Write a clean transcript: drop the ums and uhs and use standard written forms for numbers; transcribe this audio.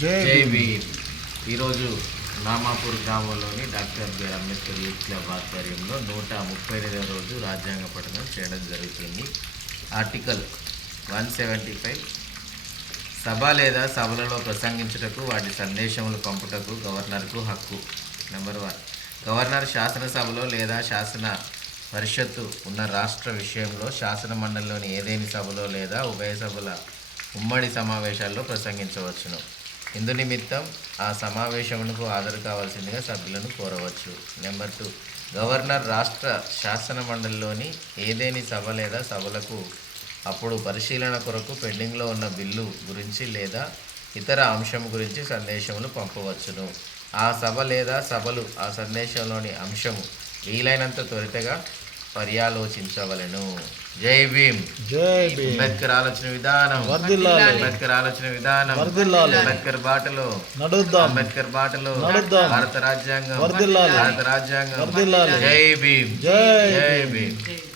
జై భీమ్. ఈరోజు నామాపూర్ గ్రామంలోని doctor BR Ambedkar youth club ఆధ్వర్యంలో 138వ రోజు రాజ్యాంగ పఠనం చేయడం జరుగుతుంది. ఆర్టికల్ 175 సభ లేదా సభలలో ప్రసంగించుటకు వాటి సందేశములు పంపుటకు గవర్నర్కు హక్కు. నెంబర్ 1, గవర్నర్ శాసనసభలో లేదా శాసన పరిషత్తు ఉన్న రాష్ట్ర విషయంలో శాసన మండలిలోని ఏదేని సభలో లేదా ఉభయ సభల ఉమ్మడి సమావేశాల్లో ప్రసంగించవచ్చును. ఇందు నిమిత్తం ఆ సమావేశమునకు హాజరు కావాల్సిందిగా సభ్యులను కోరవచ్చు. నెంబర్ 2, గవర్నర్ రాష్ట్ర శాసన మండలిలోని ఏదేని సభ లేదా సభలకు అప్పుడు పరిశీలన కొరకు పెండింగ్లో ఉన్న బిల్లు గురించి లేదా ఇతర అంశం గురించి సందేశములు పంపవచ్చును. ఆ సభ లేదా సభలు ఆ సందేశంలోని అంశము వీలైనంత త్వరితగా పర్యాలోచించవలెను. జై భీమ్. జై భీమ్. అంబేద్కర్ ఆలోచన విధానం వర్ధిల్లాలి. అంబేద్కర్ ఆలోచన విధానం వర్ధిల్లాలి. అంబేద్కర్ బాటలో నడుద్దాం. అంబేద్కర్ బాటలో నడుద్దాం. భారత రాజ్యాంగం వర్ధిల్లాలి. భారత రాజ్యాంగం. వర్ధిల్లాలి. జై భీమ్. జై జై భీమ్. భీమ్.